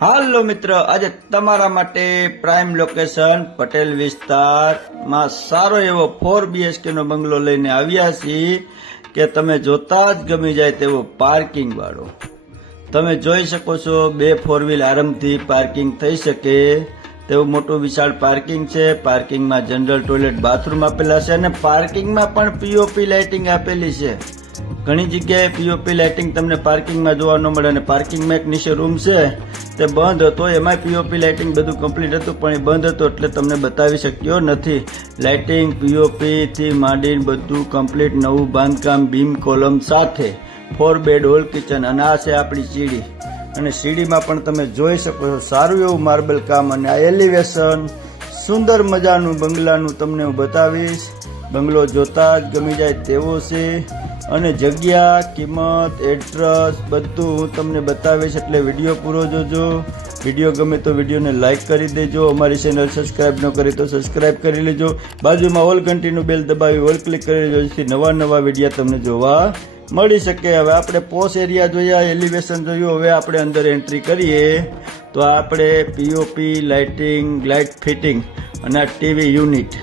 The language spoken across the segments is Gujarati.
હાલો મિત્ર, આજે તમારા માટે પ્રાઇમ લોકેશન પટેલ વિસ્તારમાં સારો એવો ફોર બીએચકે નો બંગલો લઈને આવ્યા છીએ કે તમે જોતા જ ગમી જાય તેવો પાર્કિંગ વાળો. તમે જોઈ શકો છો બે ફોર વ્હીલ આરામથી પાર્કિંગ થઈ શકે. તેવું મોટું વિશાળ પાર્કિંગ છે. પાર્કિંગમાં જનરલ ટોયલેટ બાથરૂમ આપેલા છે અને પાર્કિંગમાં પણ પીઓપી લાઇટિંગ આપેલી છે. ઘણી જગ્યાએ પીઓપી લાઇટિંગ તમને પાર્કિંગમાં જોવા ન મળે અને પાર્કિંગમાં એક નીચે રૂમ છે, તે બંધ હતો એમાં પીઓપી લાઇટિંગ બધું કમ્પ્લીટ હતું, પણ એ બંધ હતું એટલે તમને બતાવી શક્યો નથી. લાઇટિંગ પીઓપીથી માંડીને બધું કમ્પ્લીટ નવું બાંધકામ બીમ કોલમ સાથે. ફોર બેડ હોલ કિચન અને આ છે આપણી સીડી. અને સીડીમાં પણ તમે જોઈ શકો છો, સારું એવું માર્બલ કામ અને આ એલિવેશન સુંદર મજાનું બંગલાનું તમને હું બતાવીશ. બંગલો જોતા જ ગમી જાય તેવો છે. અને જગ્યા, કિંમત એડ્રેસ બધું હું તમને બતાવીશ એટલે વીડિયો પૂરો જોજો. વીડિયો ગમે તો વિડીયોને લાઇક કરી દેજો. અમારી ચેનલ સબસ્ક્રાઇબ ન કરી તો સબસ્ક્રાઇબ કરી લેજો. બાજુમાં ઓલ ઘંટીનું બેલ દબાવી ઓલ ક્લિક કરી લેજો, જેથી નવા નવા વીડિયો તમને જોવા મળી શકે. હવે આપણે પોસ એરિયા જોયા એલિવેશન જોયું. હવે આપણે અંદર એન્ટ્રી કરીએ. તો આપણે પીઓપી લાઇટિંગ લાઇટ ફિટિંગ અને ટીવી યુનિટ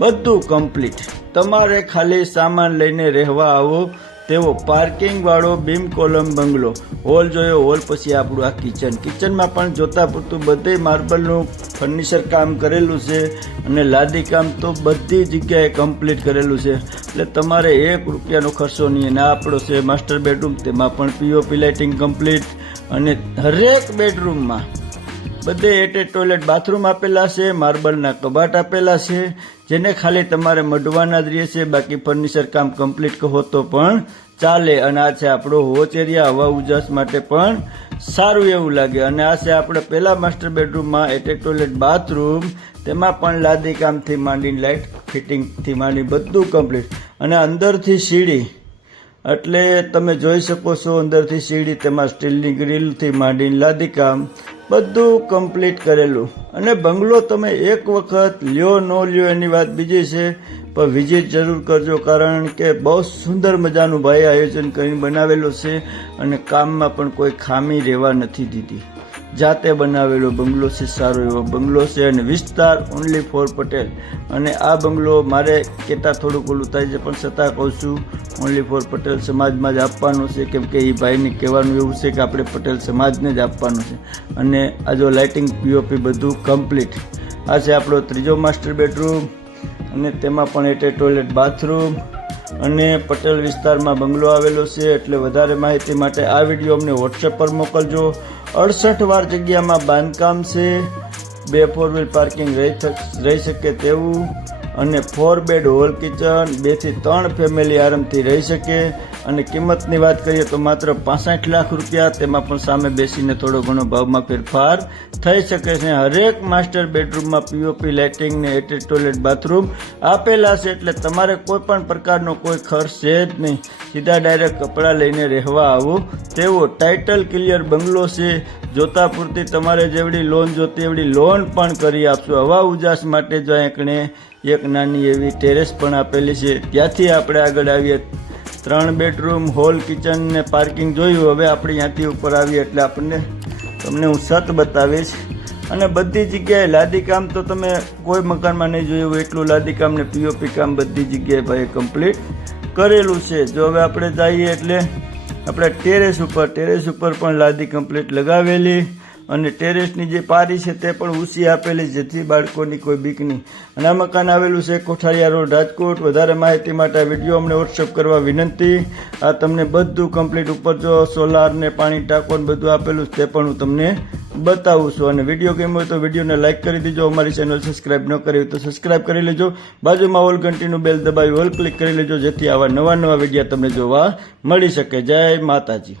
બધું કમ્પ્લીટ તમારે ખાલી સામાન લઈને રહેવા આવો. તેવો પાર્કિંગ વાળો બીમ કોલમ બંગલો. હોલ જોયો, હોલ પછી આપણું આ કિચન કિચનમાં પણ જોતા પૂરતું બધે માર્બલનું ફર્નિચર કામ કરેલું છે અને લાદી કામ તો બધી જગ્યાએ કમ્પ્લીટ કરેલું છે. એટલે તમારે એક રૂપિયાનો ખર્ચો નહીં, અને આપણો છે માસ્ટર બેડરૂમ તેમાં પણ પીઓપી લાઇટિંગ કમ્પ્લીટ અને હરેક બેડરૂમમાં બધે એટે ટોયલેટ બાથરૂમ આપેલા છે માર્બલના કબાટ આપેલા છે, જેને ખાલી તમારે મઢવાના જ રહે છે, બાકી ફર્નિચર કામ કમ્પ્લીટ કહો તો પણ ચાલે. અને આ છે આપણો હોચ એરિયા હવા ઉજાસ માટે પણ સારું એવું લાગે. અને આ છે આપણે પહેલા માસ્ટર બેડરૂમમાં એટે ટોયલેટ બાથરૂમ તેમાં પણ લાદી કામથી માંડીને લાઇટ ફિટિંગથી માંડી બધું કમ્પ્લીટ અને અંદરથી સીડી, એટલે તમે જોઈ શકો છો અંદરથી સીડી, તેમાં સ્ટીલની ગ્રીલથી માંડીને લાદી કામ. બધું કમ્પ્લીટ કરેલું. અને બંગલો તમે એક વખત લ્યો, ન લ્યો, એની વાત બીજી છે. પણ વિઝિટ જરૂર કરજો, કારણ કે બહુ સુંદર મજાનું ભાઈ આયોજન કરીને બનાવેલું છે અને કામમાં પણ કોઈ ખામી રહેવા નથી દીધી. જાતે બનાવેલો બંગલો છે, સારો એવો બંગલો છે અને વિસ્તાર ઓનલી ફોર પટેલ. અને આ બંગલો મારે કહેતા થોડુંક ઓલું થાય છે, પણ છતાં કહું છું ઓનલી ફોર પટેલ સમાજમાં જ આપવાનો છે, કેમ કે એ ભાઈને કહેવાનું એવું છે કે આપણે પટેલ સમાજને જ આપવાનું છે. અને આ જો લાઇટિંગ પીઓપી બધું કમ્પ્લીટ આ છે આપણો ત્રીજો માસ્ટર બેડરૂમ અને તેમાં પણ એટલે ટોયલેટ બાથરૂમ અને પટેલ વિસ્તારમાં બંગલો આવેલો છે એટલે વધારે માહિતી માટે આ વીડિયો અમને વોટ્સએપ પર મોકલજો. અડસઠ વાર જગ્યામાં બાંધકામ છે. બે ફોર વ્હીલ પાર્કિંગ રહી રહી શકે તેવું. અને ફોર બેડ હોલ કિચન બેથી ત્રણ ફેમિલી આરામથી રહી શકે. અને કિંમતની વાત કરીએ તો માત્ર પાસઠ લાખ રૂપિયા, તેમાં પણ સામે બેસીને થોડો ઘણો ભાવમાં ફેરફાર થઈ શકે છે. હરેક માસ્ટર બેડરૂમમાં પીઓપી લાઇટિંગ ને એટેચ ટોયલેટ બાથરૂમ આપેલા છે, એટલે તમારે કોઈ પણ પ્રકારનો કોઈ ખર્ચ છે જ નહીં. સીધા ડાયરેક્ટ કપડાં લઈને રહેવા આવો તેવો ટાઇટલ ક્લિયર બંગલો છે. જોતા પૂરતી તમારે જેવડી લોન જોતી એવડી લોન પણ કરી આપશું. હવા ઉજાસ માટે જો એકણે એક નાની એવી ટેરેસ પણ આપેલી છે. ત્યાંથી આપણે આગળ આવીએ. ત્રણ બેડરૂમ, હોલ, કિચન ને પાર્કિંગ જોયું. હવે આપણે ત્યાંથી ઉપર આવીએ એટલે આપણને તમને હું છત બતાવીશ. અને બધી જગ્યાએ લાદી કામ તો તમે કોઈ મકાનમાં નહીં જોયું એટલું લાદી કામ ને પીઓપી કામ બધી જગ્યાએ ભાઈ કમ્પ્લીટ કરેલું છે. જો હવે આપણે જઈએ એટલે આપણે ટેરેસ ઉપર ટેરેસ ઉપર પણ લાદી કમ્પ્લીટ લગાવેલી. અને ટેરેસની જે પારી છે તે પણ ઊંચી આપેલી જેથી બાળકોની કોઈ બીક નહીં. અને મકાન આવેલું છે કોઠારિયા રોડ, રાજકોટ. વધારે માહિતી માટે આ વીડિયો અમને વોટ્સઅપ કરવા વિનંતી. આ તમને બધું કમ્પ્લીટ ઉપર જો સોલાર ને પાણી ટાંકો ને બધું આપેલું છે તે પણ હું તમને બતાવું છું. અને વીડિયો ગમ્યો હોય તો વિડીયોને લાઇક કરી દેજો. અમારી ચેનલ સબસ્ક્રાઇબ ન કરી હોય તો સબસ્ક્રાઇબ કરી લેજો. બાજુમાં ઓલ ઘંટીનું બેલ દબાવી ઓલ ક્લિક કરી લેજો, જેથી આવા નવા નવા વીડિયો તમને જોવા મળી શકે. જય માતાજી.